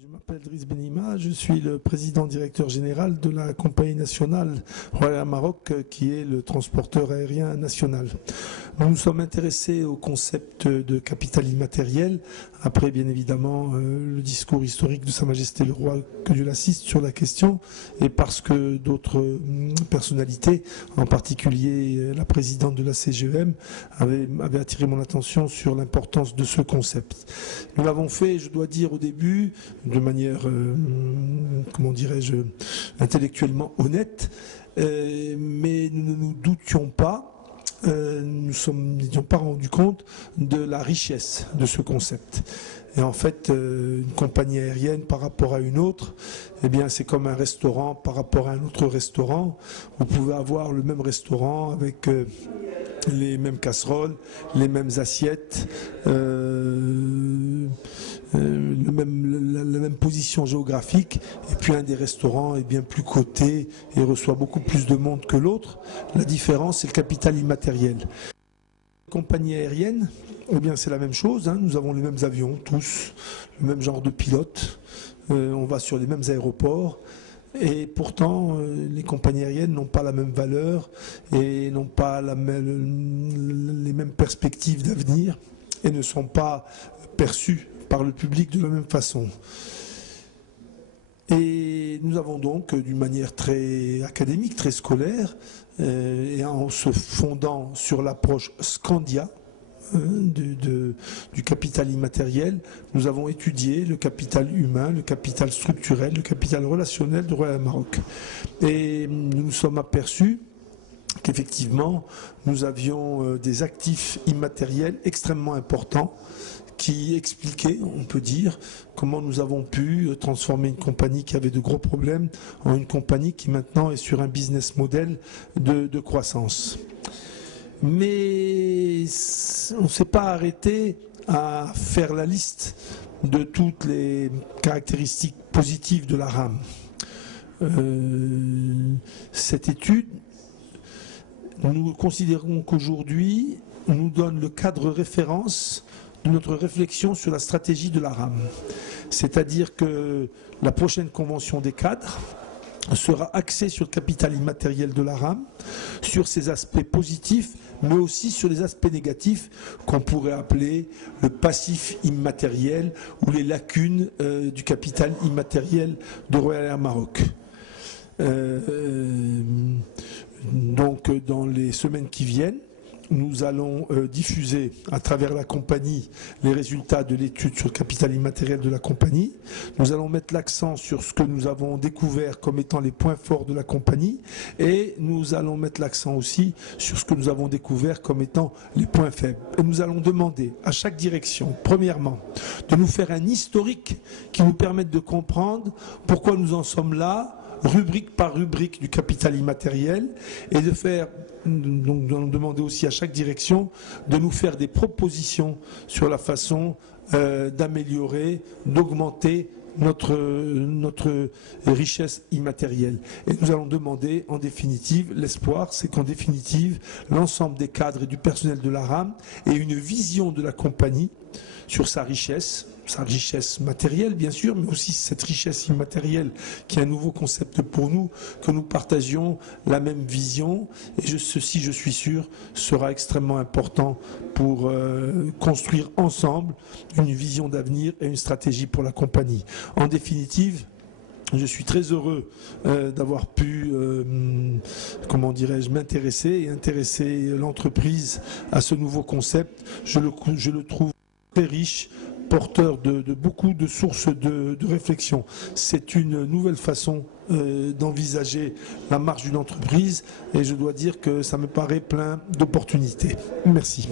Je m'appelle Driss Benima, je suis le président directeur général de la compagnie nationale Royal Air Maroc, qui est le transporteur aérien national. Nous nous sommes intéressés au concept de capital immatériel, après bien évidemment le discours historique de Sa Majesté le Roi, que Dieu l'assiste, sur la question, et parce que d'autres personnalités, en particulier la présidente de la CGEM, avaient attiré mon attention sur l'importance de ce concept. Nous l'avons fait, je dois dire au début, de manière, comment dirais-je, intellectuellement honnête, mais nous ne nous doutions pas, n'étions pas rendus compte de la richesse de ce concept. Et en fait, une compagnie aérienne par rapport à une autre, eh bien, c'est comme un restaurant par rapport à un autre restaurant. Vous pouvez avoir le même restaurant avec les mêmes casseroles, les mêmes assiettes, la même position géographique, et puis un des restaurants est bien plus coté et reçoit beaucoup plus de monde que l'autre. La différence, c'est le capital immatériel. Compagnie aérienne, eh bien c'est la même chose, hein. Nous avons les mêmes avions, tous, le même genre de pilotes, on va sur les mêmes aéroports. Et pourtant, les compagnies aériennes n'ont pas la même valeur et n'ont pas les mêmes perspectives d'avenir et ne sont pas perçues par le public de la même façon. Et nous avons donc, d'une manière très académique, très scolaire, et en se fondant sur l'approche Scandia, du capital immatériel, nous avons étudié le capital humain, le capital structurel, le capital relationnel du Royal Maroc. Et nous nous sommes aperçus qu'effectivement, nous avions des actifs immatériels extrêmement importants qui expliquaient, on peut dire, comment nous avons pu transformer une compagnie qui avait de gros problèmes en une compagnie qui maintenant est sur un business model de croissance. Mais on ne s'est pas arrêté à faire la liste de toutes les caractéristiques positives de la RAM. Cette étude, nous considérons qu'aujourd'hui, nous donne le cadre référence de notre réflexion sur la stratégie de la RAM. C'est-à-dire que la prochaine convention des cadres sera axée sur le capital immatériel de la RAM, sur ses aspects positifs, mais aussi sur les aspects négatifs qu'on pourrait appeler le passif immatériel ou les lacunes du capital immatériel de Royal Air Maroc. Donc dans les semaines qui viennent, nous allons diffuser à travers la compagnie les résultats de l'étude sur le capital immatériel de la compagnie. Nous allons mettre l'accent sur ce que nous avons découvert comme étant les points forts de la compagnie et nous allons mettre l'accent aussi sur ce que nous avons découvert comme étant les points faibles. Et nous allons demander à chaque direction, premièrement, de nous faire un historique qui nous permette de comprendre pourquoi nous en sommes là, rubrique par rubrique du capital immatériel, et de faire, donc nous allons demander aussi à chaque direction de nous faire des propositions sur la façon d'améliorer, d'augmenter notre richesse immatérielle. Et nous allons demander, en définitive, l'espoir, c'est qu'en définitive, l'ensemble des cadres et du personnel de la RAM ait une vision de la compagnie sur sa richesse matérielle bien sûr, mais aussi cette richesse immatérielle qui est un nouveau concept pour nous, que nous partagions la même vision, et ceci, je suis sûr, sera extrêmement important pour construire ensemble une vision d'avenir et une stratégie pour la compagnie. En définitive, je suis très heureux d'avoir pu, comment dirais-je, m'intéresser et intéresser l'entreprise à ce nouveau concept. Je le trouve très riche, porteur de beaucoup de sources de réflexion. C'est une nouvelle façon d'envisager la marche d'une entreprise et je dois dire que ça me paraît plein d'opportunités. Merci.